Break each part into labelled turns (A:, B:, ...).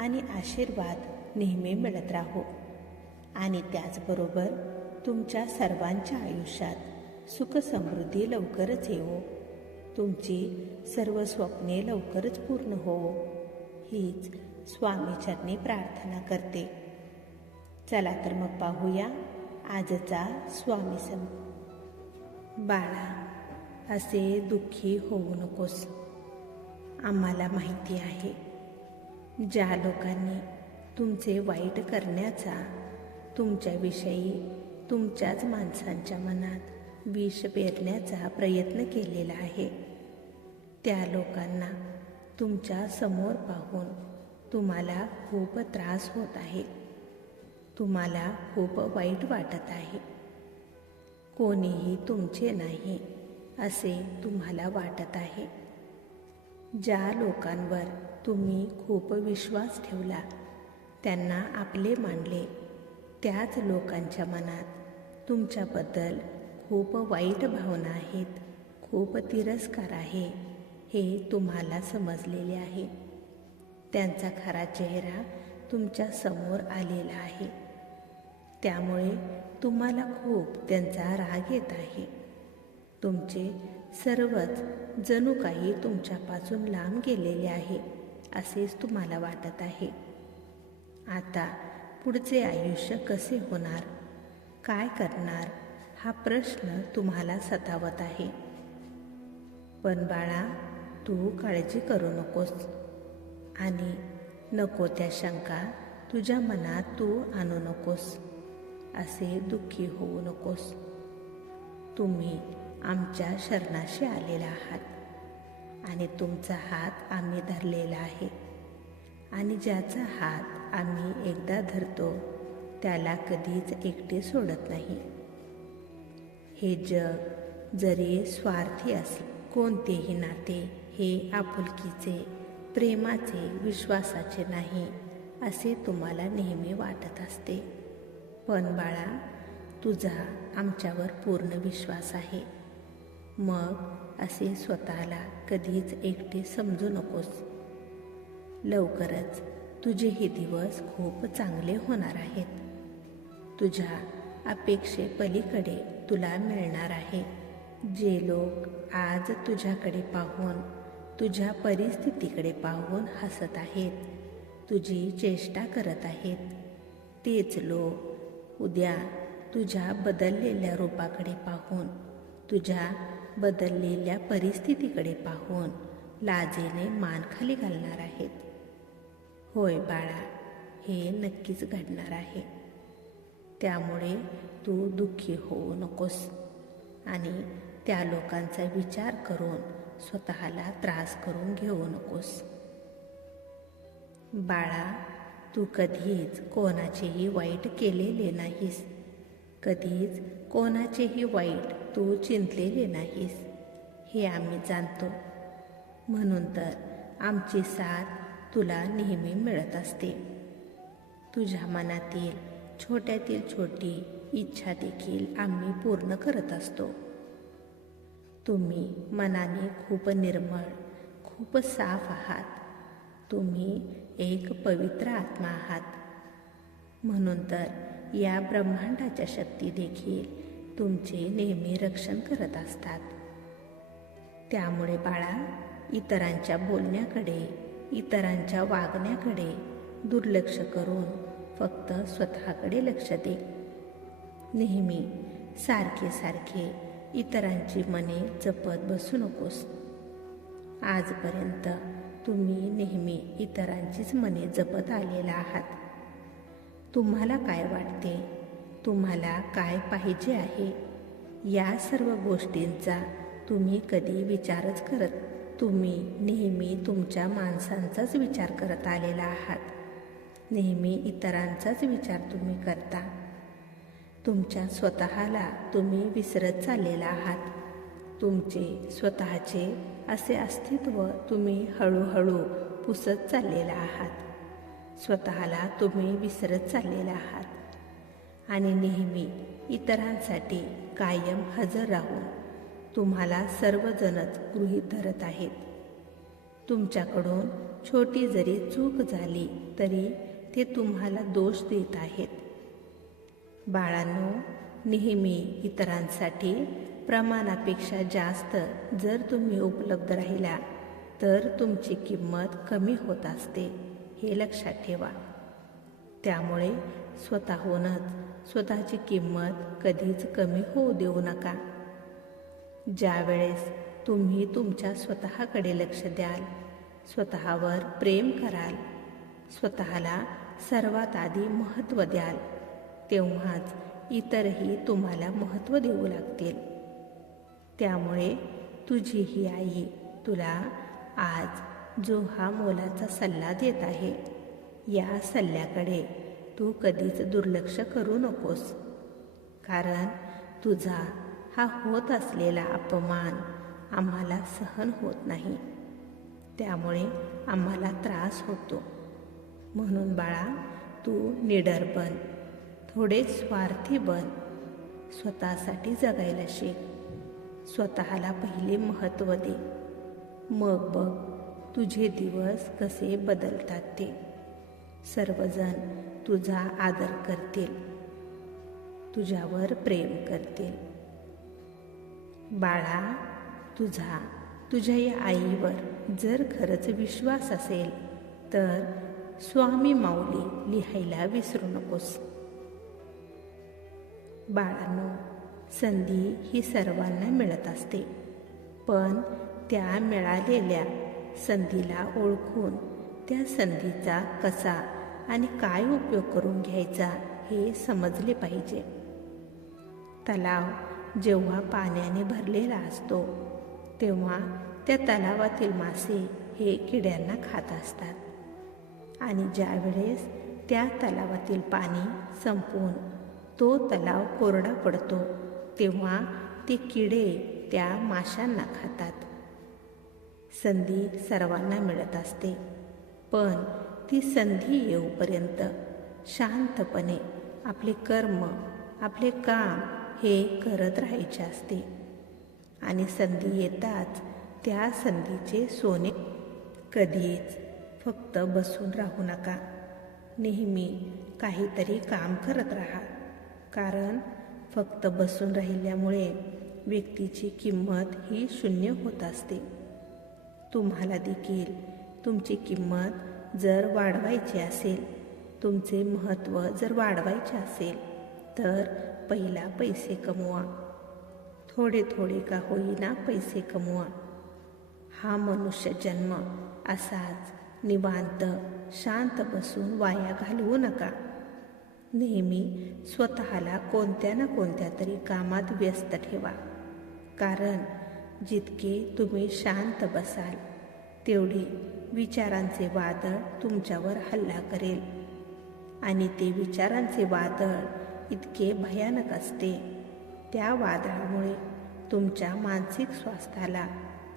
A: आणि आशीर्वाद नेहमी मिळत राहो. आणि त्याचबरोबर तुमच्या सर्वांच्या आयुष्यात सुख समृद्धी लवकरच येवो. तुमची सर्व स्वप्ने लवकरच पूर्ण होवो हीच स्वामीचरणी प्रार्थना करते. चला तर मग पाहूया आजचा स्वामी सम बाळा असे दुःखी होऊ नकोस. आम्हाला माहिती आहे ज्या लोकांनी तुमचे वाईट करण्याचा तुमच्याविषयी तुमच्याच माणसांच्या मनात विष पेरण्याचा प्रयत्न केलेला आहे त्या लोकांना तुमच्यासमोर पाहून तुम्हाला खूप त्रास होत आहे. तुम्हाला खूप वाईट वाटत आहे. कोणीही तुमचे नाही असे तुम्हाला वाटत आहे. ज्या लोकांवर तुम्ही खूप विश्वास ठेवला. त्यांना आपले मानले. त्याच लोकांच्या मनात तुमच्याबद्दल खूप वाईट भावना आहेत. खूप तिरस्कार आहे. हे तुम्हाला समजलेले आहे. त्यांचा खरा चेहरा तुमच्यासमोर आलेला आहे. त्यामुळे तुम्हाला खूप त्यांचा राग येत आहे. तुमचे सर्वच जणू काही तुमच्यापासून लांब गेलेले आहे. असेच तुम्हाला वाटत आहे. आता पुढचे आयुष्य कसे होणार? काय करणार? हा प्रश्न तुम्हाला सतावत आहे. पण बाळा तू काळजी करू नकोस. आणि नको त्या शंका तुझ्या मनात तू आणू नकोस. असे दुःखी होऊ नकोस. तुम्ही आमच्या शरणाशी आलेला आहात. आणि तुमचा हात आम्ही धरलेला आहे. आणि ज्याचा हात आम्ही एकदा धरतो त्याला कधीच एकटे सोडत नाही. हे जग जरी स्वार्थी असले कोणतेही नाते हे आपुलकीचे प्रेमाचे विश्वासाचे नाही असे तुम्हाला नेहमी वाटत असते. पण बाळा तुझा आमच्यावर पूर्ण विश्वास आहे. मग असे स्वतःला कधीच एकटे समजू नकोस. लवकरच तुझे हे दिवस खूप चांगले होणार आहेत. तुझ्या अपेक्षेपलीकडे तुला मिळणार आहे. जे लोक आज तुझ्याकडे पाहून तुझ्या परिस्थितीकडे पाहून हसत आहेत तुझी चेष्टा करत आहेत तेच लोक उद्या तुझ्या बदललेल्या रूपाकडे पाहून तुझ्या बदललेल्या परिस्थितीकडे पाहून लाजेने मान खाली घालणार आहेत. होय बाळा हे नक्कीच घडणार आहे. त्यामुळे तू दुःखी होऊ नकोस आणि त्या लोकांचा विचार करून स्वतःला त्रास करून घेऊ नकोस. बाळा तू कधीच कोणाचेही वाईट केलेले नाहीस. कधीच कोणाचेही वाईट तू चिंतलेली नाहीस हे आम्ही जाणतो. म्हणून तर आमची साथ तुला नेहमी मिळत असते. तुझ्या मनातील छोट्यातील छोटी इच्छा देखील आम्ही पूर्ण करत असतो. तुम्ही मनाने खूप निर्मळ खूप साफ आहात. तुम्ही एक पवित्र आत्मा आहात. म्हणून तर या ब्रह्मांडाच्या शक्ती देखील तुमचे नेहमी रक्षण करत असतात. त्यामुळे बाळा इतरांच्या बोलण्याकडे इतरांच्या वागण्याकडे दुर्लक्ष करून फक्त स्वतःकडे लक्ष दे. नेहमी सारखे सारखे इतरांची मने जपत बसू नकोस. आजपर्यंत तुम्ही नेहमी इतरांचीच मने जपत आलेला आहात. तुम्हाला काय वाटते? तुम्हाला काय पाहिजे आहे? या सर्व गोष्टींचा तुम्ही कधी विचारच करत तुम्ही नेहमी तुमच्या माणसांचाच विचार करत आलेला आहात. नेहमी इतरांचाच विचार तुम्ही करता. तुमच्या स्वतःला तुम्ही विसरत चाललेला आहात. तुमचे स्वतःचे असे अस्तित्व तुम्ही हळूहळू पुसत चाललेला आहात. स्वतःला तुम्ही विसरत चाललेला आहात. आणि नेहमी इतरांसाठी कायम हजर राहून तुम्हाला सर्वजणच गृहीत धरत आहेत. तुमच्याकडून छोटी जरी चूक झाली तरी ते तुम्हाला दोष देत आहेत. बाळांनो नेहमी इतरांसाठी प्रमाणापेक्षा जास्त जर तुम्ही उपलब्ध राहिला तर तुमची किंमत कमी होत असते हे लक्षात ठेवा. त्यामुळे स्वतःहूनच स्वतःची किंमत कधीच कमी होऊ देऊ नका. ज्यावेळेस तुम्ही तुमच्या स्वतःकडे लक्ष द्याल स्वतःवर प्रेम कराल स्वतःला सर्वात आधी महत्त्व द्याल तेव्हाच इतरही तुम्हाला महत्त्व देऊ लागतील. त्यामुळे तुझी ही आई तुला आज जो हा मोलाचा सल्ला देत आहे या सल्ल्याकडे तू कधीच दुर्लक्ष करू नकोस. कारण तुझा हा होत असलेला अपमान आम्हाला सहन होत नाही. त्यामुळे आम्हाला त्रास होतो. म्हणून बाळा तू निडर बन. थोडे स्वार्थी बन. स्वतःसाठी जगायला शिक. स्वतःला पहिले महत्त्व दे. मग बघ तुझे दिवस कसे बदलतात ते. सर्वजण तुझा आदर करतील. तुझ्यावर प्रेम करतील. बाळा तुझा तुझ्या या आईवर जर खरंच विश्वास असेल तर स्वामी माऊली लिहायला विसरू नकोस. बाळांनो संधी ही सर्वांना मिळत असते पण त्या मिळालेल्या संधीला ओळखून त्या संधीचा कसा आणि काय उपयोग करून घ्यायचा हे समजले पाहिजे. तलाव जेव्हा पाण्याने भरलेला असतो तेव्हा त्या तलावातील मासे हे किड्यांना खात असतात. आणि ज्यावेळेस त्या तलावातील पाणी संपून तो तलाव कोरडा पडतो तेव्हा ते किडे त्या माशांना खातात. संधी सर्वांना मिळत असते. पण ती संधी येऊपर्यंत शांतपणे आपले कर्म आपले काम हे करत राहायचे असते. आणि संधी येताच त्या संधीचे सोने कधीच फक्त बसून राहू नका. नेहमी काहीतरी काम करत राहा. कारण फक्त बसून राहिल्यामुळे व्यक्तीची किंमत ही शून्य होत असते. तुम्हाला देखील तुमची किंमत जर वाढवायचे असेल तुमचे महत्त्व जर वाढवायचे असेल तर पहिला पैसे कमवा. थोडे थोडे का होईना पैसे कमवा. हा मनुष्य जन्म असाच निवांत शांत बसून वाया घालवू नका. नेहमी स्वतःला कोणत्या ना कोणत्या तरी कामात व्यस्त ठेवा. कारण जितके तुम्ही शांत बसाल तेवढी विचारांचे वादळ तुमच्यावर हल्ला करेल. आणि ते विचारांचे वादळ इतके भयानक असते. त्या वादळामुळे तुमच्या मानसिक स्वास्थ्याला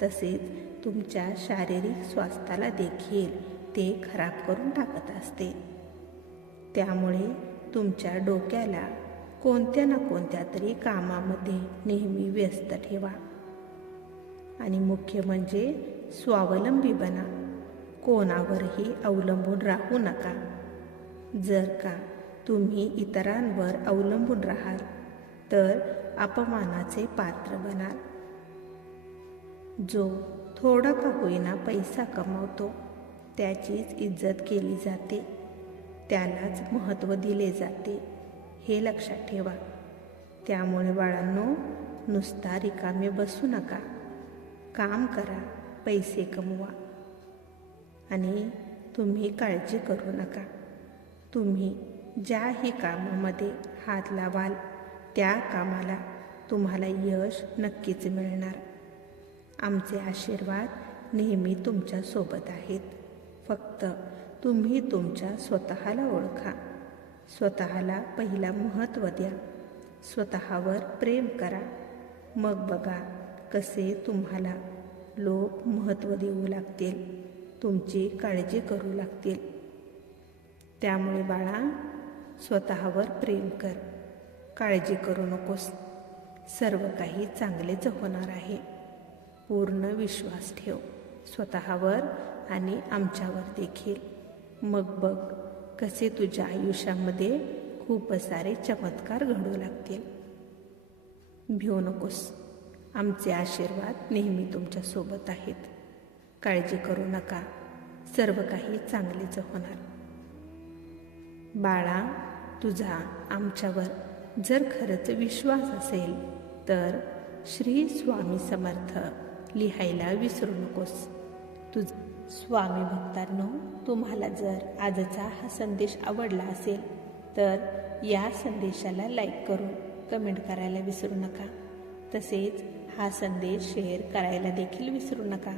A: तसेच तुमच्या शारीरिक स्वास्थ्याला देखील ते खराब करून टाकत असते. त्यामुळे तुमच्या डोक्याला कोणत्या ना कोणत्या तरी कामामध्ये नेहमी व्यस्त ठेवा. आणि मुख्य म्हणजे स्वावलंबी बना. कोणावरही अवलंबून राहू नका. जर का तुम्ही इतरांवर अवलंबून राहाल तर अपमानाचे पात्र बनाल. जो थोडा का होईना पैसा कमावतो त्याचीच इज्जत केली जाते. त्यालाच महत्त्व दिले जाते हे लक्षात ठेवा. त्यामुळे बाळांनो नुसता रिकामे बसू नका. काम करा पैसे कमवा. आणि तुम्ही काळजी करू नका. तुम्ही ज्याही कामामध्ये हात लावाल त्या कामाला तुम्हाला यश नक्कीच मिळणार. आमचे आशीर्वाद नेहमी तुमच्यासोबत आहेत. फक्त तुम्ही तुमच्या स्वतःला ओळखा. स्वतःला पहिला महत्त्व द्या. स्वतःवर प्रेम करा. मग बघा कसे तुम्हाला लोक महत्त्व देऊ लागतील. तुमची काळजी करू लागतील. त्यामुळे बाळा स्वतःवर प्रेम कर. काळजी करू नकोस. सर्व काही चांगलेच होणार आहे. पूर्ण विश्वास ठेव. स्वतःवर आणि आमच्यावर देखील. मग बघ कसे तुझ्या आयुष्यामध्ये खूप सारे चमत्कार घडू लागतील. भिऊ नकोस. आमचे आशीर्वाद नेहमी तुमच्यासोबत आहेत. काळजी करू नका. सर्व काही चांगलेच होणार. बाळा तुझा आमच्यावर जर खरंच विश्वास असेल तर श्री स्वामी समर्थ लिहायला विसरू नकोस. तुझ स्वामी भक्तांनो तुम्हाला जर आजचा हा संदेश आवडला असेल तर या संदेशाला लाईक करून कमेंट करायला विसरू नका. तसेच हा संदेश शेअर करायला देखील विसरू नका.